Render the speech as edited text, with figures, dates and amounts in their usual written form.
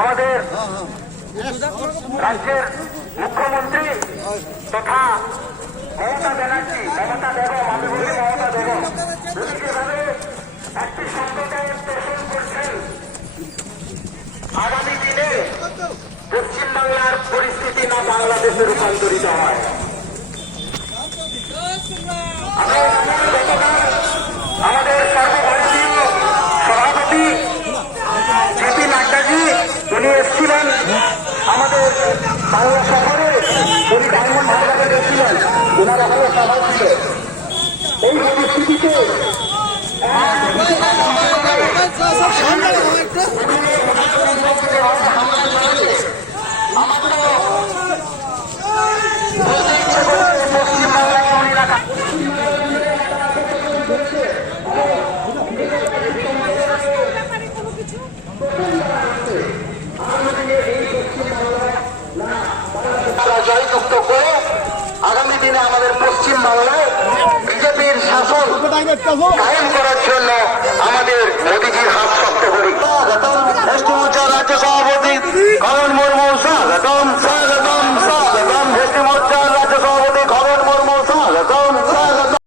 আমাদের রাজ্যের মুখ্যমন্ত্রী তথা মমতা ব্যানার্জি, মমতা বেগম, আমি বলি মমতা বেগম, উনি যেভাবে একটি সম্প্রদায়ের পোষণ করছেন, আগামী দিনে পশ্চিমবাংলার পরিস্থিতি না বাংলাদেশে রূপান্তরিত হয়। আমাদের সর্বভারতীয় সভাপতি জেপি নাড্ডাজি উনি এসেছিলেন আমাদের বাংলা সফরে, উনি ডায়মন্ড হারবারে গেছিলেন, ওনার ওখানে সভা ছিল। এই পরিস্থিতিতে জয়যুক্ত করে আগামী দিনে আমাদের পশ্চিম বাংলায় বিজেপির শাসন কায়েম করার জন্য